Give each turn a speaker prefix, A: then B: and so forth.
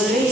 A: away.